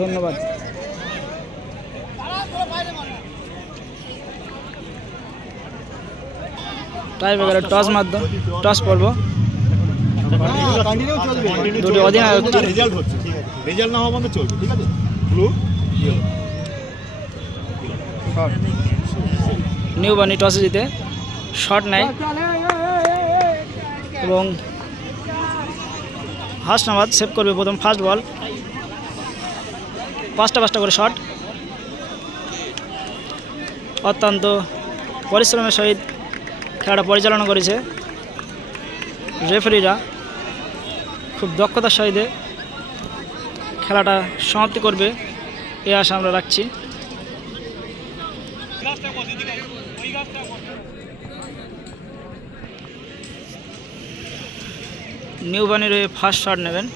ধন্যবাদ। টাই ব্রেকারে টস মারতো, টস পড়ব। দুটি অধিনায়ক রেজাল্ট হচ্ছে, ঠিক আছে, রেজাল্ট না হওয়া বন্ধ চলবে, ঠিক আছে। ব্লু নিউ বানি টসে জিতে শট নেয় এবং হাসনাবাদ সেভ করবে প্রথম ফার্স্ট বল। পাঁচটা করে শট। অত্যন্ত পরিশ্রমের সহিত খেলাটা পরিচালনা করেছে রেফারিরা। খুব দক্ষতার সহিত খেলাটা সমাপ্তি করবে এই আশা আমরা রাখছি। নিউ বানির ফার্স্ট শট নেবেন।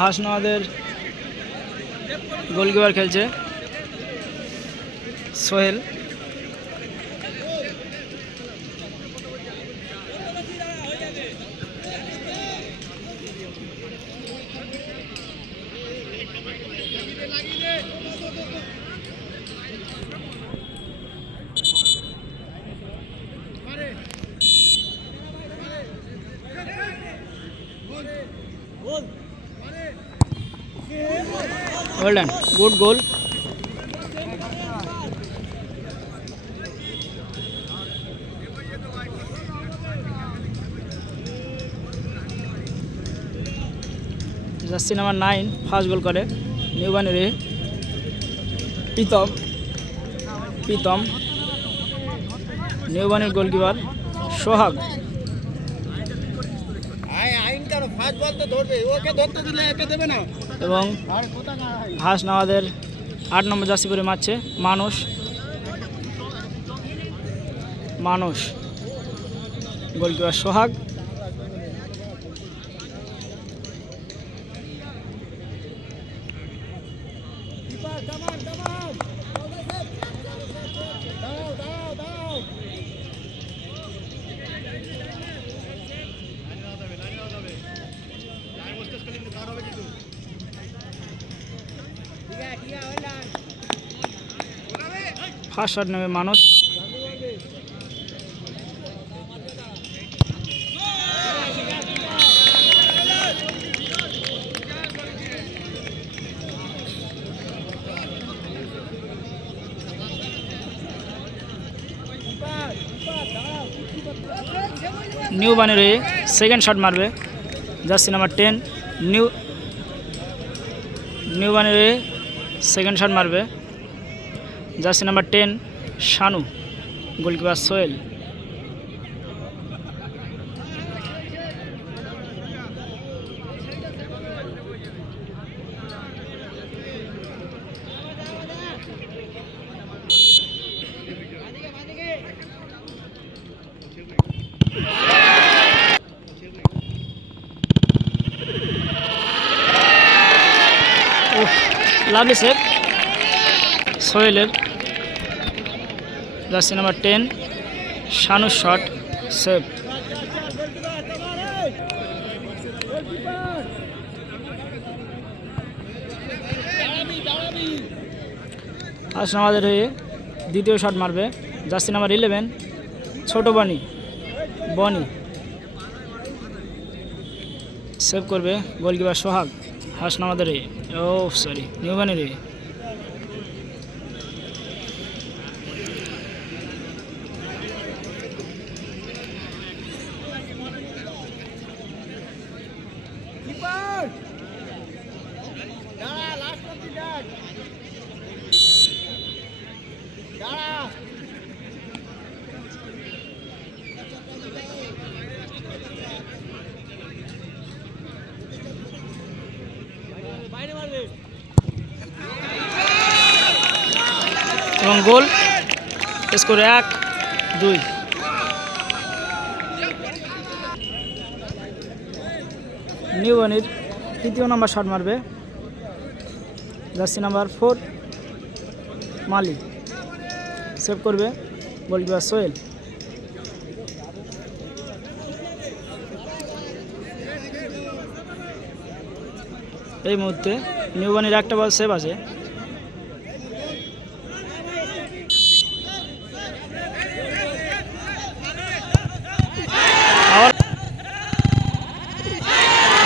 হাসনাবাদের গোলকিপার খেলছে Sohel. Well done, good goal. Jersey number 9 ফার্স্ট গোল করে নিউ বানির প্রীতম। নিউ বানির গোলকিপার সোহাগ। এবং হাসনাবাদের 8 নম্বর জার্সি পরে মারছে মানুষ। গোলকিপার সোহাগ। ফার্স্ট শট নেবে মানুষ। নিউ বানির সেকেন্ড শট মারবে জার্সি নাম্বার 10 নিউ বানির সেকেন্ড শট মারবে jersey number 10 Shanu. Goalkeeper Sohel. Lovely save সোহেলের। জার্সি নাম্বার 10 শানুর শট সেভ। হাসনাবাদের হয়ে দ্বিতীয় শট মারবে জার্সি নাম্বার 11 ছোট বনি সেভ করবে গোলকিপার সোহাগ। হাসনাবাদের নিউ বানির এবং গোল। স্কোর 1-2। নিউ বানির তৃতীয় নম্বর শট মারবে জার্সি নাম্বার 4 মালি। সেভ করবে গোলকিপার সোহেল। এই মুহূর্তে নিউবানির একটা বল সেভ আছে।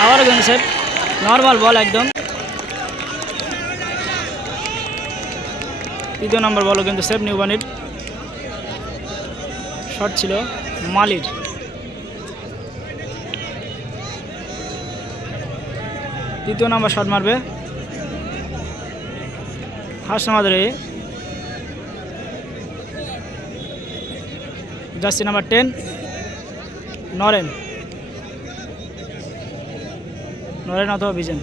আবার কিন্তু সেভ, নর্মাল বল একদম। তৃতীয় নম্বর বলও কিন্তু সেভ নিউবানির। শট ছিল মালির। তৃতীয় নম্বর শট মারবে হাসনামাদের। জার্সি নাম্বার 10 নরেন অথবা বিজেন।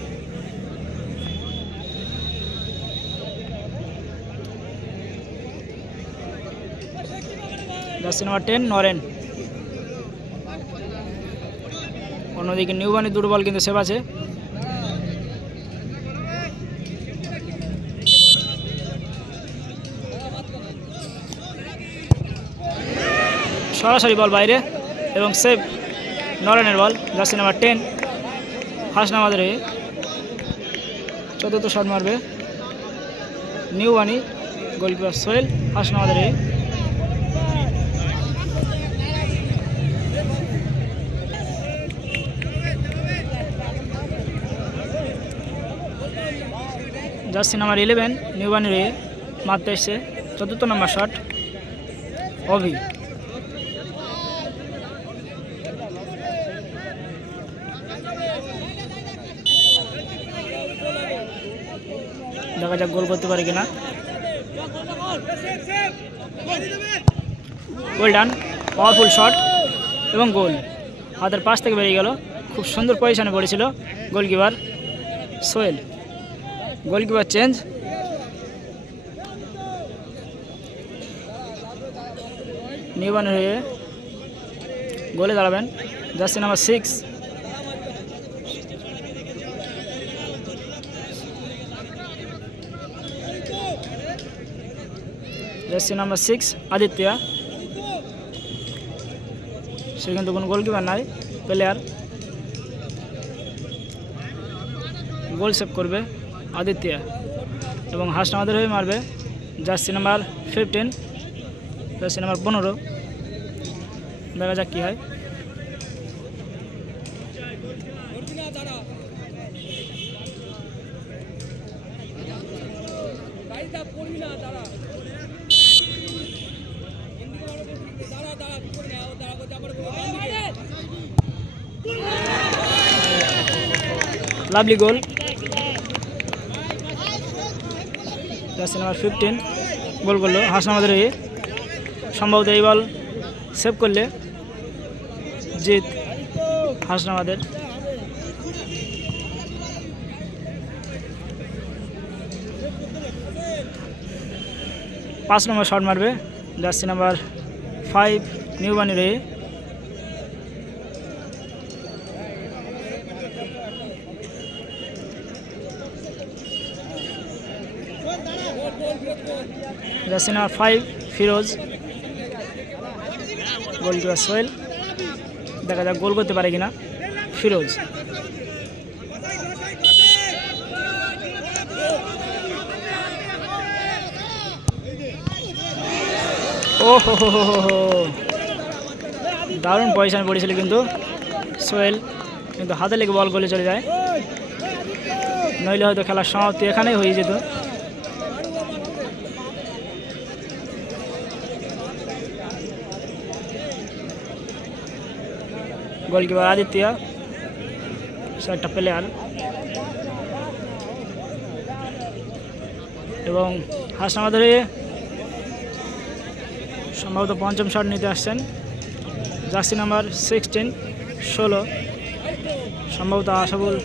জার্সি নাম্বার 10 নরেন। অন্যদিকে নিউবানির দুটো বল কিন্তু সেভ আছে। সরাসরি বল বাইরে এবং সেভ নরেনের বল। জার্সি নাম্বার 10 হাসনামাদের। চতুর্থ শট মারবে নিউবানি, গোলকিপার সোহেল। হাসনামাদের জার্সি নাম্বার 11 নিউবানির মারতে এসছে। চতুর্থ নম্বর শট অভি। দেখা যাক গোল করতে পারে কিনা। গোল ডান, পাওয়ারফুল শট এবং গোল। হাতের পাশ থেকে বেরিয়ে গেল। খুব সুন্দর পজিশনে পড়েছিল গোলকিপার সোহেল। Goalkeeper change. নিউবানের হয়ে গোলে দাঁড়াবেন jersey number 6 jersey number 6 Aditya. সে কিন্তু কোনো গোলকিপার নাই, প্লেয়ার। গোল সেভ করবে আদিত্য এবং হাসনামাদের হয়ে মারবে জার্সি নাম্বার 15 জার্সি নাম্বার 15। দেখা যাক কী হয়। লাভলি গোল। জার্সি নাম্বার 15 গোল করলো হাসনামাদের হয়ে। সম্ভবত এই বল সেভ করলে জিত হাসনামাদের। পাঁচ নম্বর শট মারবে জার্সি নাম্বার 5 নিউবানির হয়ে। জার্সি নাম্বার 5 ফিরোজ, গোলকিপার সোহেল। দেখা যাক গোল করতে পারে কিনা ফিরোজ। ও হো হো হো হো, দারুণ পজিশনে পড়েছিল কিন্তু সোহেল, কিন্তু হাতে লেগে বল গোলে চলে যায়। নইলে হয়তো খেলার সমাপ্তি এখানেই হয়ে যেত। গোলকিপার আদিত্য, সে একটা প্লেয়ার। এবং হাসনামাদের সম্ভবত পঞ্চম শট নিতে আসছেন জার্সি নাম্বার 16 সম্ভবত আশাবুল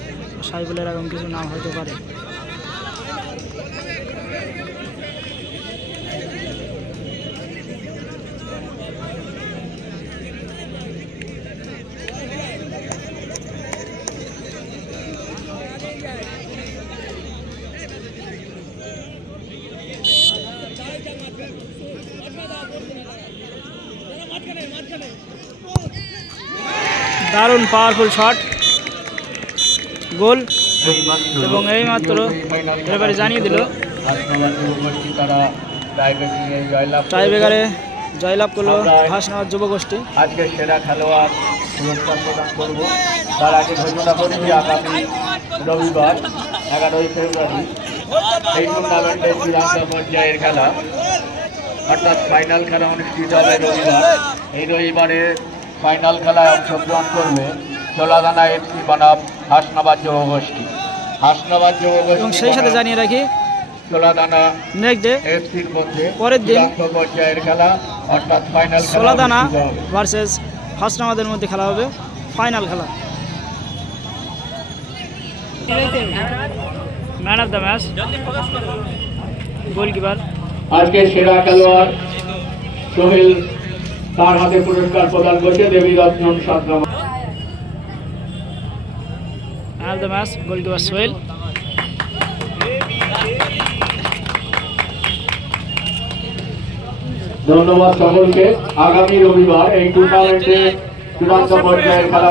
সাইবুলের এরকম কিছু নাম হতে পারে। দারুণ পাওয়ারফুল শট, গোল। এবং এইমাত্র রেফারি জানিয়ে দিল টাইব্রেকারে জয়লাভ করলো হাসনাবাদ যুবগোষ্ঠী। আজকে সেরা খেলোয়াড় পুরস্কার প্রদান করব। তার আগে ঘোষণা করছি আগামী রবিবার 11ই ফেব্রুয়ারি এই টুর্নামেন্টের চূড়ান্ত পর্যায়ের খেলা অর্থাৎ ফাইনাল খেলা অনুষ্ঠিত হবে রবিবার। এই রবিবারে ফাইনাল খেলায় অংশগ্রহণ করবে চোলাদানা এফসি বনাম হাসনাবাদ যুবগোষ্ঠী। হাসনাবাদ এবং যুবগোষ্ঠী সেই সাথে জানিয়ে রাখি চোলাদানা নেক্সট ডে এফসির মধ্যে পরের দিন চূড়ান্ত পর্যায়ের খেলা অর্থাৎ ফাইনাল খেলা সোলাদানা অনুষ্ঠিত হবে। ভার্সেস হাসনাবাদের মধ্যে খেলা হবে ফাইনাল খেলা। Man of the match goalkeeper. আজকে সেরা খেলোয়াড় সোহেল, তার হাতে পুরস্কার প্রদান করছে Debi Ratna Satgram. Man of the match goalkeeper Sohel. ধন্যবাদ সকলকে। আগামী রবিবার এই টুর্নামেন্টে চূড়ান্ত পর্যায়ের খেলা